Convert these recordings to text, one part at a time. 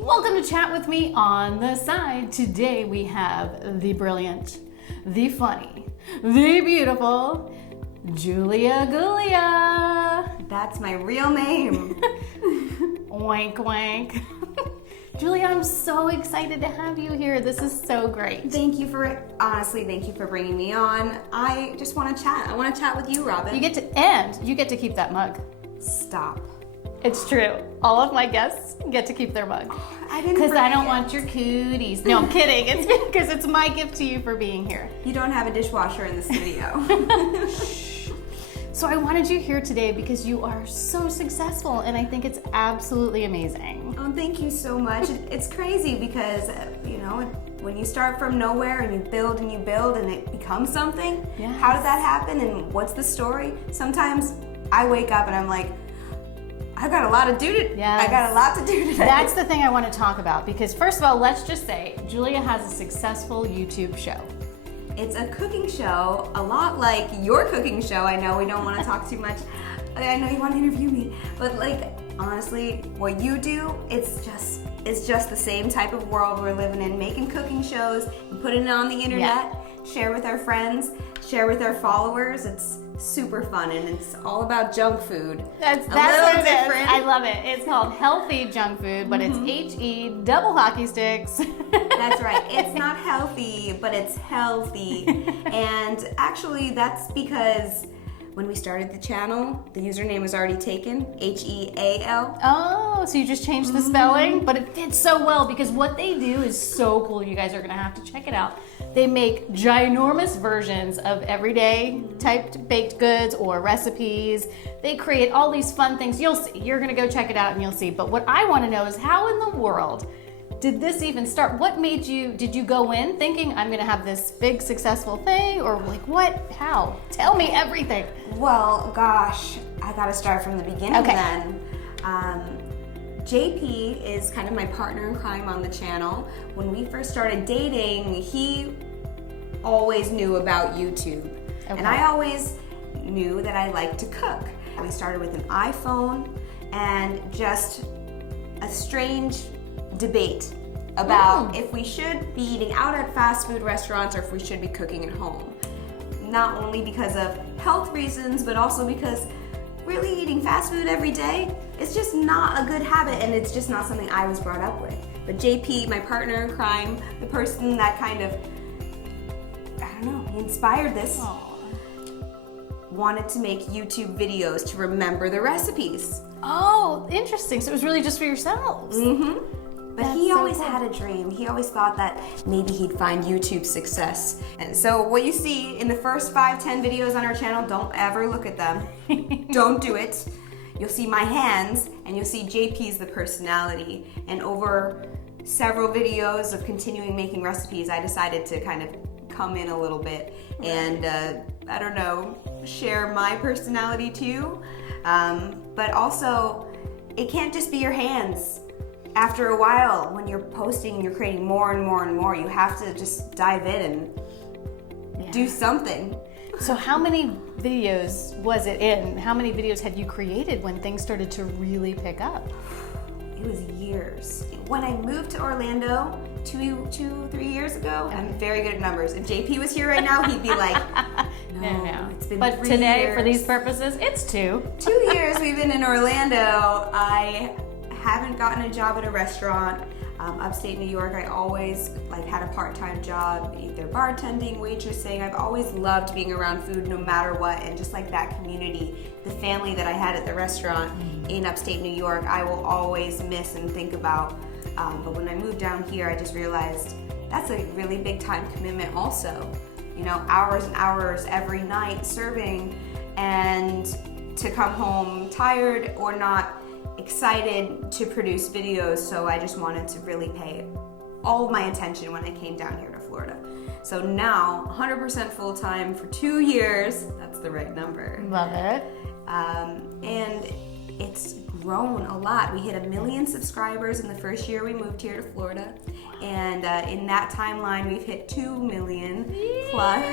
Welcome to Chat With Me on the Side. Today we have the brilliant, the funny, the beautiful Julia Goolia. That's my real name. Wank wank. Julia, I'm so excited to have you here. This is so great. Thank you for bringing me on. I just want to chat. I want to chat with you, Robin. You get to keep that mug. Stop. It's true. All of my guests get to keep their mug. I didn't Because I don't it. want your cooties. No, I'm kidding. It's because it's my gift to you for being here. You don't have a dishwasher in the studio. So I wanted you here today because you are so successful and I think it's absolutely amazing. Oh, thank you so much. It's crazy because, when you start from nowhere and you build and it becomes something, Yes. How does that happen and what's the story? Sometimes I wake up and I'm like, I got a lot to do today. Yes. I got a lot to do today. That's the thing I want to talk about because first of all, let's just say Julia has a successful YouTube show. It's a cooking show, a lot like your cooking show. I know we don't want to talk too much. I know you want to interview me, but honestly, what you do, it's just the same type of world we're living in, making cooking shows and putting it on the internet, share with our friends, share with our followers. It's super fun and it's all about junk food. That's a what little it different. is. I love it. It's called Healthy Junk Food, but it's HE double hockey sticks. That's right. It's not healthy, but it's healthy. And actually, that's because when we started the channel, the username was already taken, HEAL. Oh, so you just changed the spelling? But it fits so well because what they do is so cool. You guys are going to have to check it out. They make ginormous versions of everyday typed baked goods or recipes. They create all these fun things. You'll see. You're going to go check it out and you'll see. But what I want to know is how in the world did this even start? What made you, did you go in thinking I'm going to have this big successful thing or what, how? Tell me everything. Well, gosh, I got to start from the beginning Okay. then. JP is kind of my partner in crime on the channel. When we first started dating, he always knew about YouTube. Okay. And I always knew that I liked to cook. We started with an iPhone and just a strange debate about if we should be eating out at fast food restaurants or if we should be cooking at home. Not only because of health reasons, but also because really eating fast food every day is just not a good habit and it's just not something I was brought up with. But JP, my partner in crime, the person that kind of, he inspired this, wanted to make YouTube videos to remember the recipes. Oh, interesting. So it was really just for yourselves. But That's he so always cool. had a dream. He always thought that maybe he'd find YouTube success. And so what you see in the first 5-10 videos on our channel, don't ever look at them. Don't do it. You'll see my hands and you'll see JP's the personality. And over several videos of continuing making recipes, I decided to kind of come in a little bit and, share my personality too. But also, it can't just be your hands. After a while, when you're posting and you're creating more and more and more, you have to just dive in and do something. So how many videos was it in? How many videos had you created when things started to really pick up? It was years. When I moved to Orlando 3 years ago, I'm very good at numbers. If JP was here right now, he'd be like, no. It's been But 3 today, years. for these purposes, it's 2. 2 years we've been in Orlando. I haven't gotten a job at a restaurant. Upstate New York, I always had a part-time job, either bartending, waitressing. I've always loved being around food no matter what, and just like that community, the family that I had at the restaurant in upstate New York, I will always miss and think about. But when I moved down here, I just realized that's a really big time commitment also. Hours and hours every night serving, and to come home tired or not excited to produce videos, so I just wanted to really pay all of my attention when I came down here to Florida. So now, 100% full-time for 2 years, that's the right number. Love it. And it's grown a lot. We hit 1 million subscribers in the first year we moved here to Florida. And in that timeline, we've hit 2 million plus.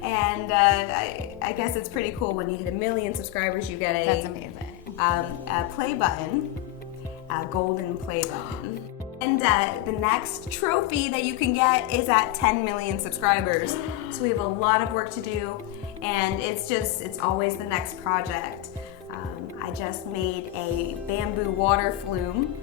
And I guess it's pretty cool when you hit 1 million subscribers, you get That's amazing. a play button. golden play button. And the next trophy that you can get is at 10 million subscribers. So we have a lot of work to do, and it's always the next project. I just made a bamboo water flume.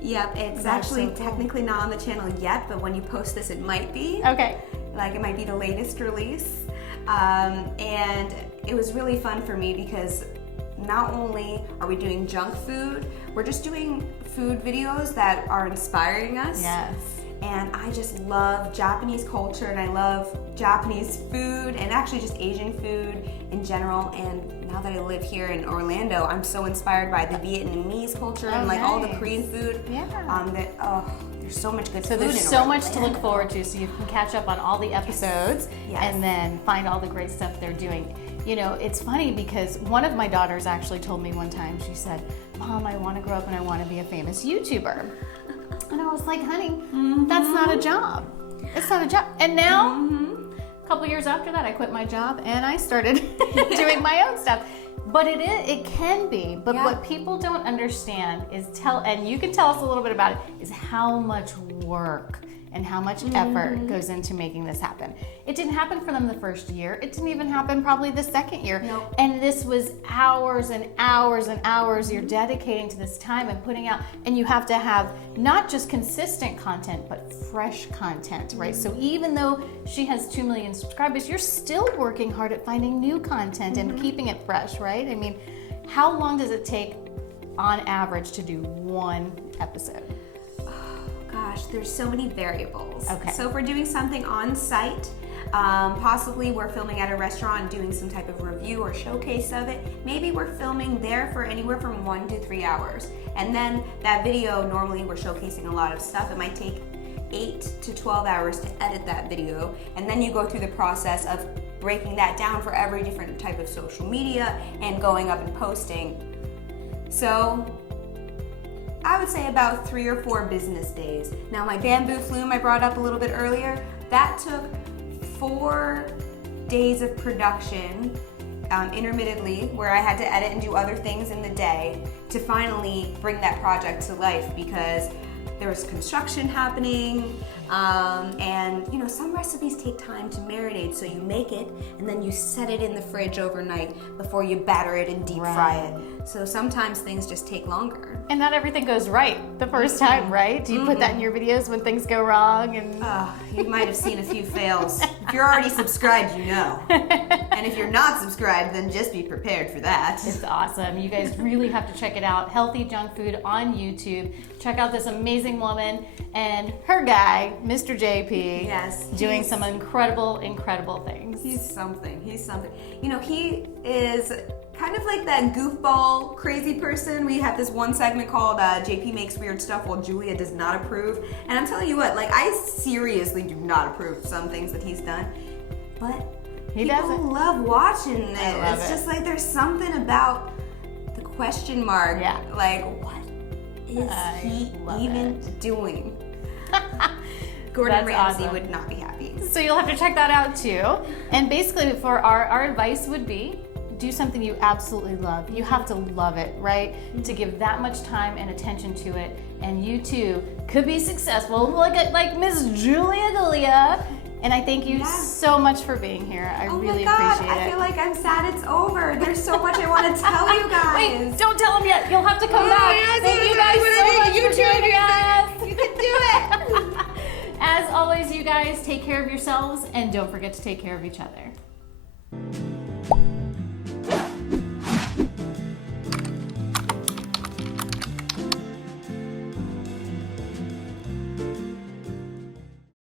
Yep, it's actually so cool. Technically not on the channel yet, but when you post this, it might be. Okay. Like it might be the latest release. And it was really fun for me because not only are we doing junk food, we're just doing food videos that are inspiring us. Yes. And I just love Japanese culture, and I love Japanese food, and actually just Asian food in general. And now that I live here in Orlando, I'm so inspired by the Vietnamese culture and like all the Korean food. Yeah. There's so much good food. So there's so much to look forward to. So you can catch up on all the episodes and then find all the great stuff they're doing. You know, it's funny because one of my daughters actually told me one time, she said, "Mom, I want to grow up and I want to be a famous YouTuber." And I was like, honey, that's not a job. It's not a job. And now, a couple years after that, I quit my job and I started doing my own stuff. But it can be. But what people don't understand is and you can tell us a little bit about it, is how much work and how much effort goes into making this happen. It didn't happen for them the first year. It didn't even happen probably the second year. Nope. And this was hours and hours and hours you're dedicating to this time and putting out. And you have to have not just consistent content, but fresh content, right? So even though she has 2 million subscribers, you're still working hard at finding new content and keeping it fresh, right? I mean, how long does it take on average to do one episode? Gosh, there's so many variables. Okay. So if we're doing something on site, possibly we're filming at a restaurant, doing some type of review or showcase of it. Maybe we're filming there for anywhere from 1 to 3 hours. And then that video, normally we're showcasing a lot of stuff. It might take 8 to 12 hours to edit that video. And then you go through the process of breaking that down for every different type of social media and going up and posting. So I would say about 3 or 4 business days. Now my bamboo flume I brought up a little bit earlier, that took 4 days of production intermittently, where I had to edit and do other things in the day to finally bring that project to life, because there was construction happening, and you know, some recipes take time to marinate, so you make it and then you set it in the fridge overnight before you batter it and deep fry it. So sometimes things just take longer. And not everything goes right the first time, right? Do you put that in your videos when things go wrong? And you might have seen a few fails. If you're already subscribed, you know. And if you're not subscribed, then just be prepared for that. It's awesome. You guys really have to check it out. Hellthy Junk Food on YouTube. Check out this amazing woman and her guy, Mr. JP. Yes. Doing some incredible, incredible things. He's something. He's something. You know, he is kind of like that goofball, crazy person. We have this one segment called JP Makes Weird Stuff While Julia Does Not Approve. And I'm telling you what, like, I seriously do not approve of some things that he's done. But people love watching it. It's just like there's something about the question mark. Yeah. Like, what is he even doing? Gordon Ramsay would not be happy. So you'll have to check that out too. And basically, for our advice would be, do something you absolutely love. You have to love it, right? To give that much time and attention to it, and you too could be successful, like Miss Julia Goolia. And I thank you so much for being here. I really appreciate it. I feel like I'm sad it's over. There's so much I want to tell you guys. Wait, don't tell them yet. You'll have to come back. Thank you guys so much for joining us. You can do it. As always, you guys, take care of yourselves and don't forget to take care of each other.